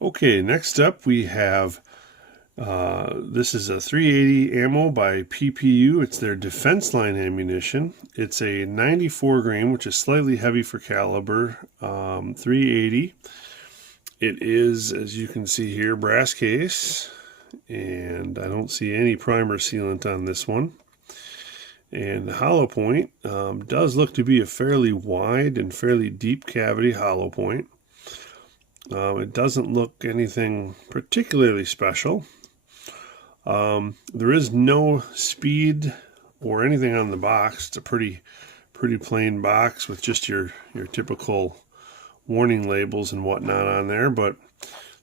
Okay, next up we have this is a 380 ammo by PPU. It's their Defense Line ammunition. It's a 94 grain, which is slightly heavy for caliber, 380. It is, as you can see here, brass case, and I don't see any primer sealant on this one. And the hollow point does look to be a fairly wide and fairly deep cavity hollow point. It doesn't look anything particularly special. There is no speed or anything on the box. It's a pretty plain box with just your typical warning labels and whatnot on there, but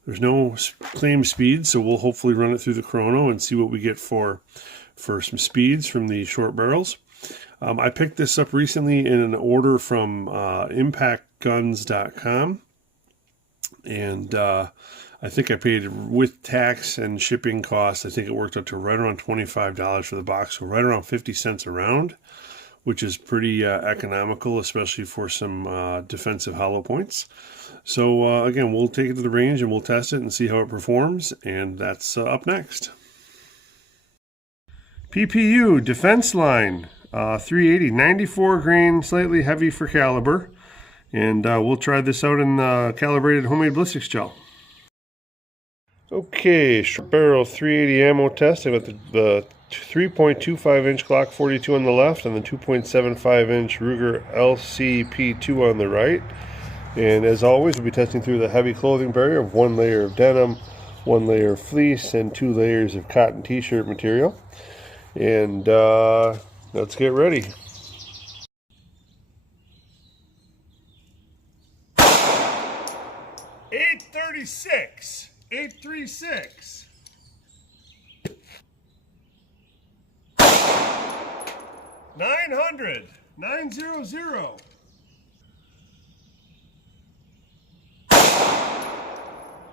there's no claim speed, so we'll hopefully run it through the chrono and see what we get for some speeds from the short barrels. I picked this up recently in an order from impactguns.com. And I think I paid, with tax and shipping costs, I think it worked out to right around $25 for the box, so right around 50 cents a round, which is pretty economical, especially for some defensive hollow points. So again, we'll take it to the range and we'll test it and see how it performs, and that's up next. PPU Defense Line, 380, 94 grain, slightly heavy for caliber. And we'll try this out in the calibrated homemade ballistics gel. Okay, short barrel 380 ammo test. I got the 3.25 inch Glock 42 on the left and the 2.75 inch Ruger LCP2 on the right. And as always, we'll be testing through the heavy clothing barrier of 1 layer of denim, 1 layer of fleece, and 2 layers of cotton t-shirt material. And let's get ready. 836, 836. 900, 900.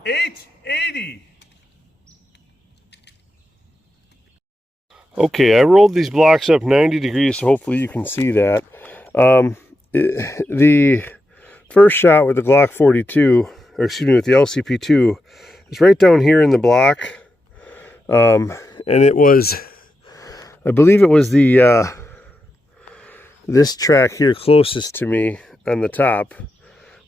880. Okay, I rolled these blocks up 90 degrees, so hopefully you can see that. The first shot with the Glock 42, or excuse me, with the LCP2, is right down here in the block. And it was, I believe it was the this track here closest to me on the top,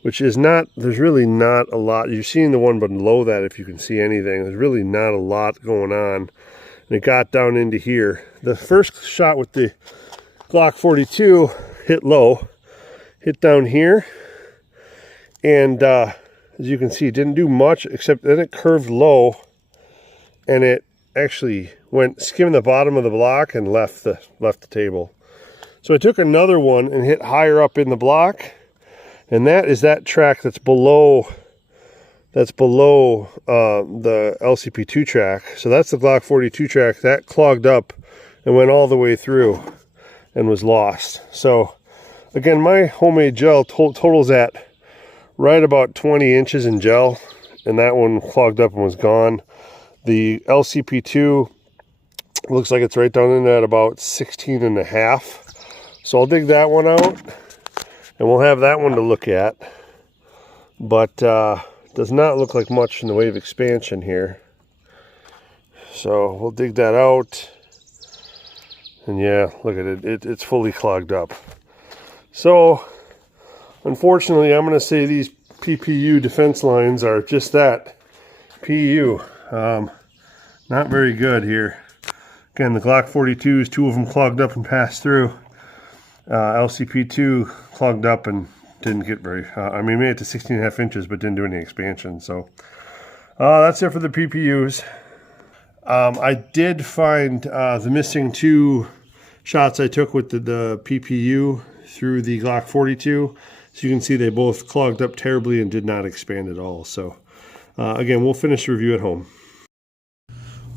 which is not, there's really not a lot. You're seeing the one below that if you can see anything. There's really not a lot going on. And it got down into here. The first shot with the Glock 42 hit low, hit down here, and as you can see, it didn't do much, except then it curved low, and it actually went skimmed the bottom of the block and left the table. So I took another one and hit higher up in the block, and that is that track that's below the LCP2 track. So that's the Glock 42 track that clogged up and went all the way through and was lost. So again, my homemade gel totals at right about 20 inches in gel, and that one clogged up and was gone. The LCP2 looks like it's right down in at about 16 and a half. So I'll dig that one out and we'll have that one to look at. But does not look like much in the way of expansion here. So we'll dig that out. And yeah, look at it. It's fully clogged up. So unfortunately, I'm going to say these PPU defense lines are just that, PU. Not very good here. Again, the Glock 42s, 2 of them clogged up and passed through. LCP2 clogged up and didn't get very, I mean, made it to 16.5 inches, but didn't do any expansion. So that's it for the PPUs. I did find the missing 2 shots I took with the PPU through the Glock 42. So you can see they both clogged up terribly and did not expand at all. So again, we'll finish the review at home.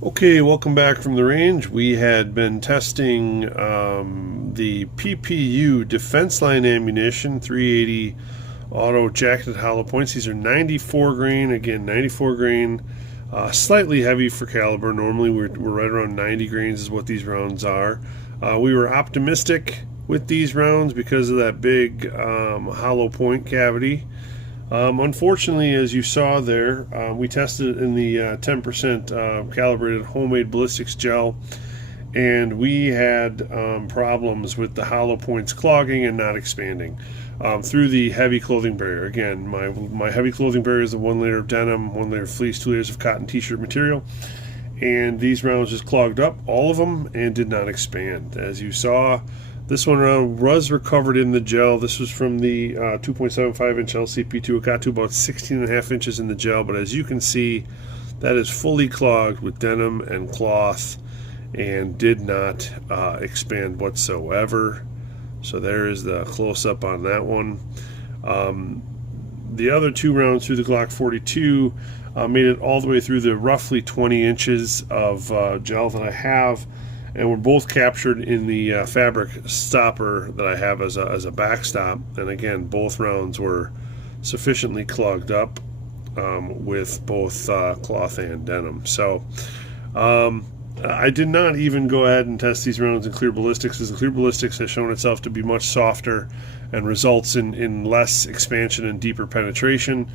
Okay, welcome back from the range. We had been testing the PPU Defense Line ammunition, 380 auto jacketed hollow points. These are 94 grain, again 94 grain, slightly heavy for caliber. Normally we're right around 90 grains is what these rounds are. We were optimistic with these rounds because of that big hollow point cavity. Unfortunately, as you saw there, we tested it in the 10% calibrated homemade ballistics gel, and we had problems with the hollow points clogging and not expanding through the heavy clothing barrier. Again, my heavy clothing barrier is the 1 layer of denim, 1 layer of fleece, 2 layers of cotton t-shirt material, and these rounds just clogged up, all of them, and did not expand. As you saw, this one round was recovered in the gel. This was from the 2.75 inch LCP2. It got to about 16.5 inches in the gel, but as you can see, that is fully clogged with denim and cloth and did not expand whatsoever. So there is the close-up on that one. The other 2 rounds through the Glock 42 made it all the way through the roughly 20 inches of gel that I have, and were both captured in the fabric stopper that I have as a backstop. And again, both rounds were sufficiently clogged up with both cloth and denim. So I did not even go ahead and test these rounds in clear ballistics, as the clear ballistics has shown itself to be much softer and results in less expansion and deeper penetration.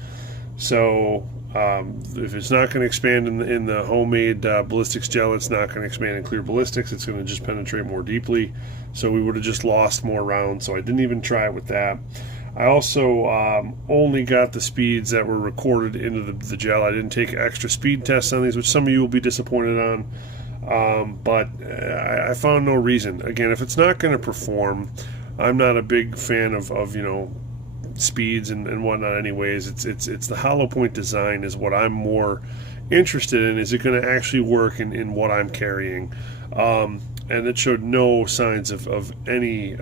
So if it's not going to expand in the homemade ballistics gel, it's not going to expand in clear ballistics. It's going to just penetrate more deeply. So we would have just lost more rounds. So I didn't even try it with that. I also only got the speeds that were recorded into the gel. I didn't take extra speed tests on these, which some of you will be disappointed on. But I found no reason. Again, if it's not going to perform, I'm not a big fan of speeds and whatnot anyways. It's the hollow point design is what I'm more interested in. Is it going to actually work in what I'm carrying? And it showed no signs of any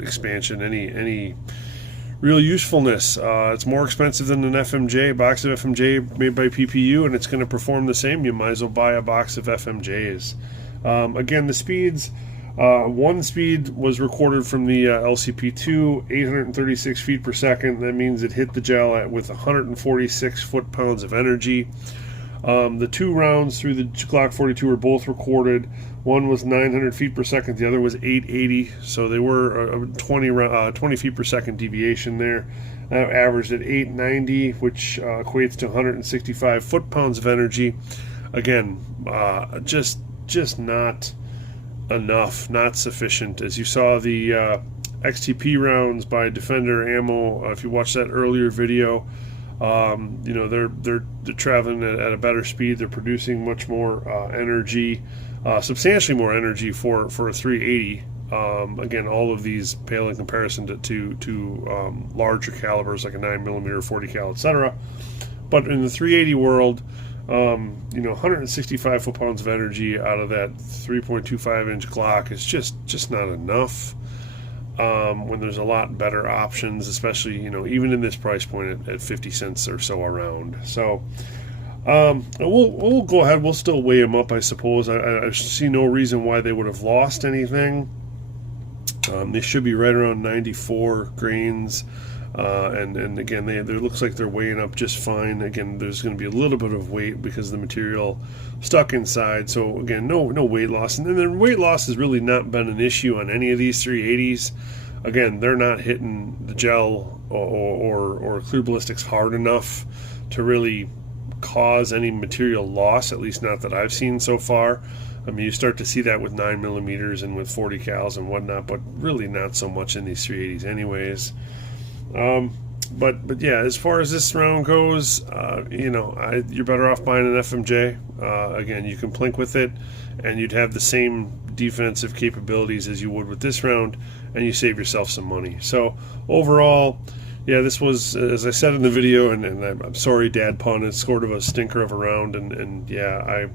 expansion, any real usefulness. It's more expensive than an FMJ, a box of FMJ made by PPU, and it's going to perform the same. You might as well buy a box of FMJs. Again, the speeds, one speed was recorded from the LCP2, 836 feet per second. That means it hit the gel with 146 foot-pounds of energy. The 2 rounds through the Glock 42 were both recorded. One was 900 feet per second, the other was 880, so they were 20 feet per second deviation there. That averaged at 890, which equates to 165 foot-pounds of energy. Again, just not enough, not sufficient. As you saw, the XTP rounds by Defender Ammo, if you watched that earlier video, they're traveling at a better speed. They're producing much more energy, substantially more energy for a 380. Again, all of these pale in comparison to larger calibers like a 9mm, 40 cal, etc. But in the 380 world, 165 foot-pounds of energy out of that 3.25 inch Glock is just not enough. When there's a lot better options, especially even in this price point at 50 cents or so around. So we'll go ahead. We'll still weigh them up, I suppose. I see no reason why they would have lost anything. They should be right around 94 grains. And again, there looks like they're weighing up just fine. Again, there's going to be a little bit of weight because of the material stuck inside. So again, no weight loss. And then the weight loss has really not been an issue on any of these 380s. Again, they're not hitting the gel or clear ballistics hard enough to really cause any material loss, at least not that I've seen so far. I mean, you start to see that with 9mm and with 40 cals and whatnot, but really not so much in these 380s anyways. But yeah, as far as this round goes, you're better off buying an FMJ. Again, you can plink with it, and you'd have the same defensive capabilities as you would with this round, and you save yourself some money. So overall, yeah, this was, as I said in the video, and I'm sorry, dad pun, it's sort of a stinker of a round, and yeah,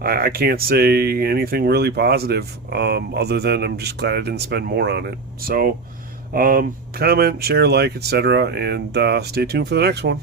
I can't say anything really positive, other than I'm just glad I didn't spend more on it. So comment, share, like, etc., and stay tuned for the next one.